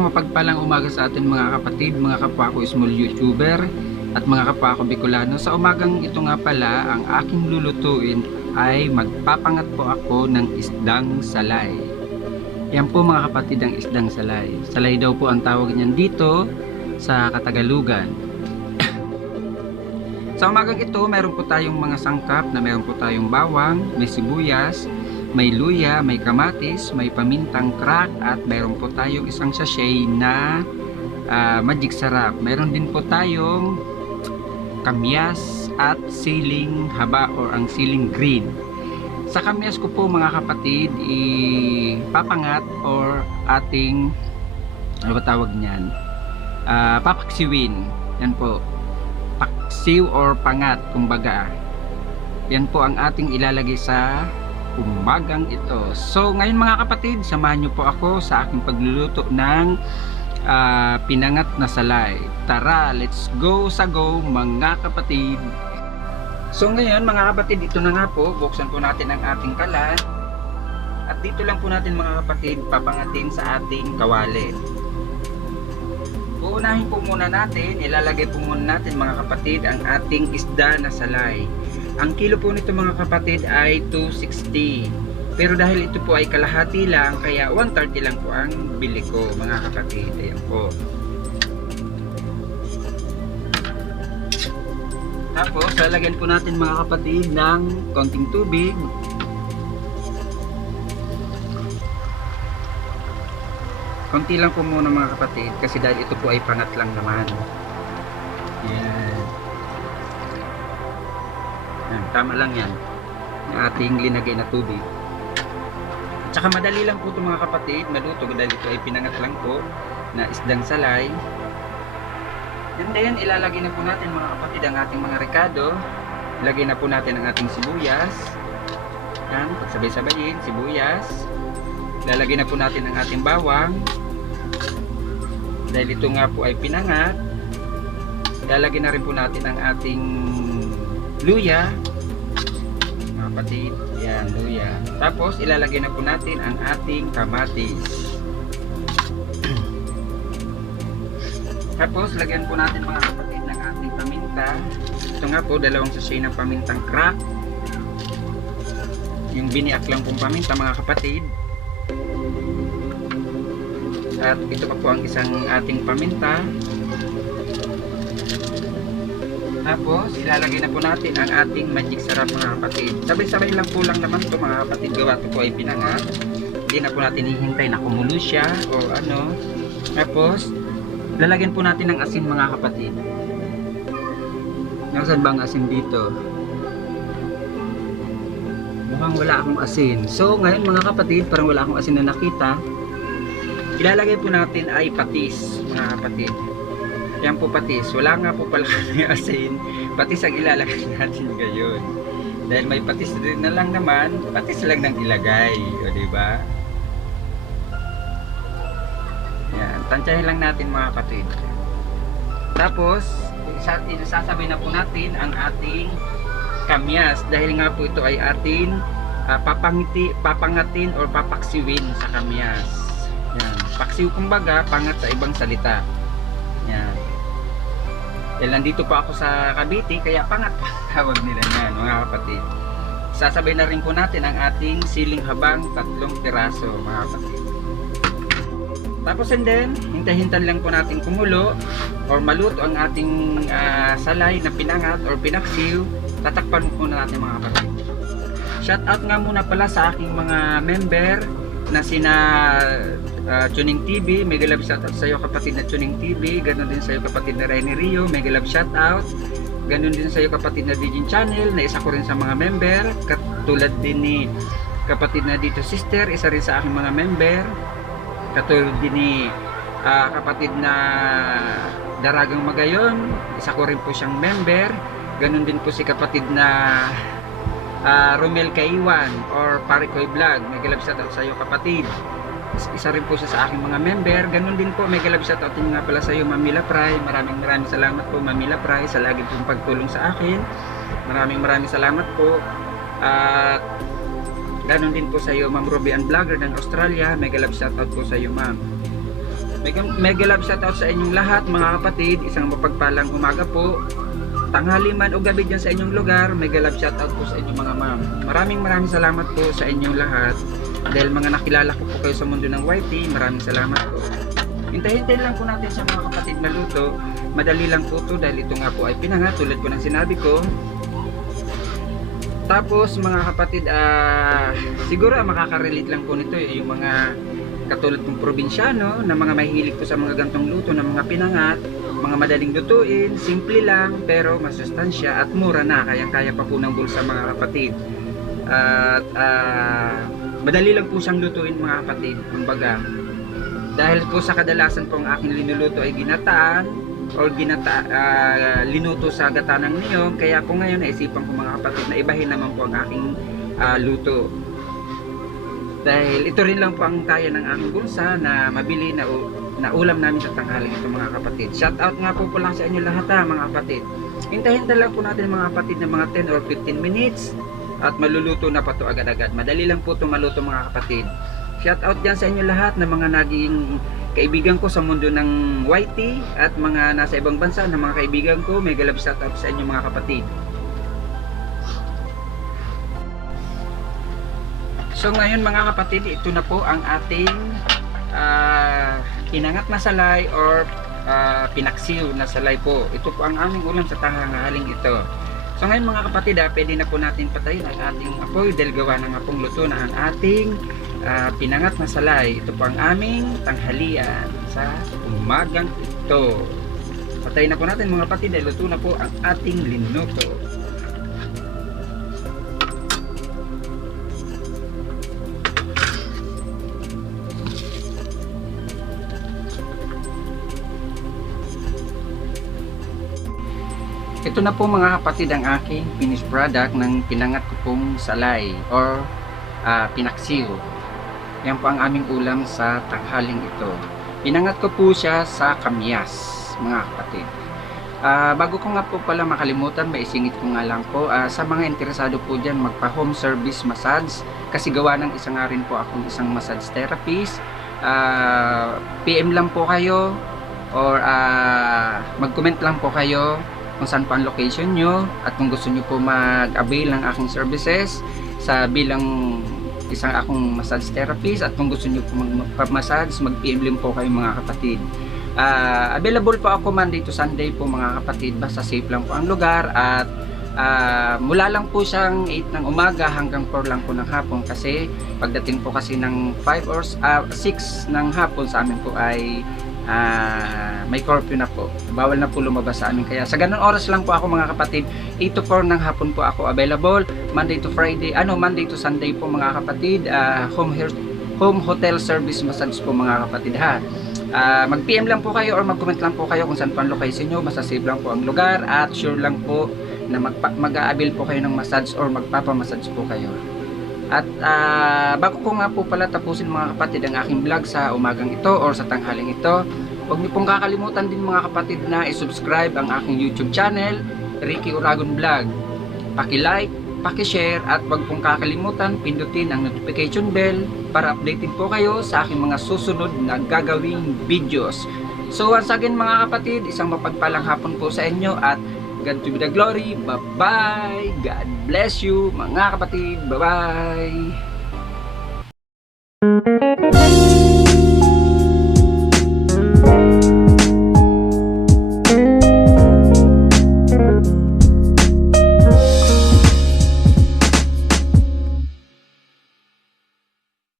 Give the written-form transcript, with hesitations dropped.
Isang mapagpalang umaga sa atin mga kapatid, mga kapwa ko small YouTuber at mga kapwa ko Bicolano. Sa umagang ito nga pala, ang aking lulutuin ay magpapangat po ako ng isdang salay. Yan po mga kapatid ang isdang salay. Salay daw po ang tawag niyan dito sa Katagalugan. Sa umagang ito, meron po tayong mga sangkap na meron po tayong bawang, may sibuyas, may luya, may kamatis, may pamintang crack at meron po tayong isang sachet na magic sarap. Meron din po tayong kamyas at siling haba or ang siling green. Sa kamyas ko po mga kapatid, ipapangat or ating ano ba tawag niyan? Papaksiwin. Yan po. Paksiw or pangat kumbaga. Yan po ang ating ilalagay sa umagang ito. So ngayon mga kapatid, samahan nyo po ako sa aking pagluluto ng pinangat na salay. Tara, let's go sa go mga kapatid. So ngayon mga kapatid, ito na nga po, buksan po natin ang ating kalan at dito lang po natin mga kapatid papangatin sa ating kawali. Uunahin po muna natin, ilalagay po muna natin mga kapatid ang ating isda na salay. Ang kilo po nito mga kapatid ay 260. Pero dahil ito po ay kalahati lang, kaya 130 lang po ang bili ko mga kapatid. Ayan po. Tapos lalagyan po natin mga kapatid ng konting tubig. Konti lang po muna mga kapatid kasi dahil ito po ay pangat lang naman. Ayan. Yan, tama lang yan yung ating linagay na tubig. At saka madali lang po ito mga kapatid maluto dahil ito ay pinangat lang po na isdang salay. And then ilalagay na po natin mga kapatid ang ating mga rekado. Ilagay na po natin ang ating sibuyas. Yan, pagsabay-sabayin sibuyas. Ilalagay na po natin ang ating bawang dahil ito nga po ay pinangat. Ilalagay na rin po natin ang ating luya mga kapatid. Yan, luya. Tapos ilalagay na po natin ang ating kamatis. Tapos lagyan po natin mga kapatid ng ating paminta. Ito nga po, dalawang sachet ng pamintang crack. Yung biniak lang pong paminta mga kapatid. At ito pa po ang isang ating paminta. Tapos ilalagay na po natin ang ating magic sarap mga kapatid. Sabay-sabay lang po lang naman ito mga kapatid. Gawa ito po ay pinangat. Hindi na po natin hihintay na kumulo siya o ano. Tapos lalagyan po natin ng asin mga kapatid. Nasaan bang asin dito? Mukhang wala akong asin. So ngayon mga kapatid, parang wala akong asin na nakita. Ilalagay po natin ay patis mga kapatid. Yan po patis. Wala nga po pala kami asin. Patis ang ilalagay natin ngayon. Dahil may patis din na lang naman, patis lang nang ilagay. O diba? Yan. Tansyahin lang natin mga kapatid. Tapos, isasabay na po natin ang ating kamyas. Dahil nga po ito ay ating papangatin or papaksiwin sa kamyas. Yan. Paksiw kumbaga, pangat sa ibang salita. Yan. Dahil nandito pa ako sa Cavite, kaya pangat tawag nila yan mga kapatid. Sasabay na rin po natin ang ating siling habang 3 piraso mga kapatid. Tapos and then, hintay-hintan lang po natin kumulo or maluto ang ating salay na pinangat or pinaksiw. Tatakpan muna natin mga kapatid. Shout out nga muna pala sa aking mga member na sina Tuning TV, mega love shoutout sa iyo kapatid na Tuning TV, ganoon din sa iyo kapatid na Rainy Rio, mega love shoutout. Ganoon din sa iyo kapatid na Digin Channel, na isa ko rin sa mga member, katulad din ni kapatid na Dito Sister, isa rin sa aking mga member. Katulad din ni kapatid na Daragang Magayon, isa ko rin po siyang member. Ganoon din po si kapatid na Romel Kaiwan or Parikoy Vlog, mega love shoutout sa iyo kapatid. Isa rin po siya sa aking mga member. Ganun din po, mega love shoutout din nga pala sa iyo Mamila Pry. Maraming salamat po Mamila Pry sa lagi pong pagtulong sa akin. Maraming salamat po. At ganun din po sa iyo Ma'am Ruby Ann Vlogger ng Australia. Mega love shoutout po sa iyo ma'am. Mega love shoutout sa inyong lahat mga kapatid. Isang mapagpalang umaga po, tanghali man o gabi dyan sa inyong lugar. Mega love shoutout po sa inyong mga ma'am. Maraming salamat po sa inyong lahat. Dahil mga nakilala ko po kayo sa mundo ng YT, maraming salamat po. Hintayin lang po natin sa mga kapatid na luto. Madali lang po to dahil ito nga po ay pinangat tulad ko ng sinabi ko. Tapos mga kapatid, siguro makaka-relate lang po nito yung mga katulad ng probinsyano na mga mahilig po sa mga gantong luto ng mga pinangat, mga madaling lutuin, simple lang pero masustansya at mura na, kaya po ng bulsa mga kapatid. At madali lang po siyang lutuin mga kapatid, kumbaga. Dahil po sa kadalasan po ang aking linuluto ay ginataan o linuto sa gata ng niyog, kaya po ngayon naisipan ko mga kapatid na ibahin naman po ang aking luto. Dahil ito rin lang po ang kaya ng aming bulsa na mabili na ulam namin sa tanghaling ito mga kapatid. Shout out nga po lang sa inyo lahat mga kapatid. Hintayin lang po natin mga kapatid na mga 10 or 15 minutes at maluluto na pa to agad-agad. Madali lang po ito maluto mga kapatid. Shout out dyan sa inyo lahat na mga naging kaibigan ko sa mundo ng YT at mga nasa ibang bansa na mga kaibigan ko. Mega love shout out sa inyo mga kapatid. So ngayon mga kapatid, ito na po ang ating pinangat na salay or pinaksiw na salay po. Ito po ang aming ulam sa tanghaling ito. So ngayon mga kapatid, pwede na po natin patayin ang ating apoy dahil gawa na nga pong luto na ang ating pinangat na salay. Ito po ang aming tanghalian sa umagang ito. Patayin na po natin mga kapatid dahil luto na po ang ating linuto. Ito na po mga kapatid ang aking finished product ng pinangat ko pong salay or pinaksiw. Yan po ang aming ulam sa tanghaling ito. Pinangat ko po siya sa kamyas mga kapatid. Bago ko nga po pala makalimutan, maisingit ko nga lang po sa mga interesado po dyan magpa home service massage, kasi gawa ng isa nga rin po akong isang massage therapist. PM lang po kayo or mag-comment lang po kayo kung saan po ang location nyo at kung gusto nyo po mag-avail ng aking services sa bilang isang akong massage therapist, at kung gusto nyo po mag-massage, mag-PM lang po kayo mga kapatid. Available po ako Monday to Sunday po mga kapatid, basta safe lang po ang lugar at mula lang po siyang 8 ng umaga hanggang 4 lang po ng hapon, kasi pagdating po kasi ng 5 or 6 ng hapon sa amin po ay may curfew na po, bawal na po lumabas sa amin, kaya sa ganun oras lang po ako mga kapatid. 8 to 4 ng hapon po ako available, Monday to Friday, Monday to Sunday po mga kapatid. Home hotel service massage po mga kapatid ha. Mag-PM lang po kayo or mag-comment lang po kayo kung saan po ang location nyo, basta safe lang po ang lugar at sure lang po na mag-a-avail po kayo ng massage or magpapamassage po kayo. At bago ko nga po pala tapusin mga kapatid ang aking vlog sa umagang ito or sa tanghaling ito, huwag niyo pong kakalimutan din mga kapatid na i-subscribe ang aking YouTube channel, Ricky Uragon Vlog. Paki-like, paki-share at huwag pong kakalimutan pindutin ang notification bell para updated po kayo sa aking mga susunod na gagawing videos. So once again mga kapatid, isang mapagpalang hapon po sa inyo at God to be the glory. Bye-bye. God bless you mga kapatid. Bye-bye.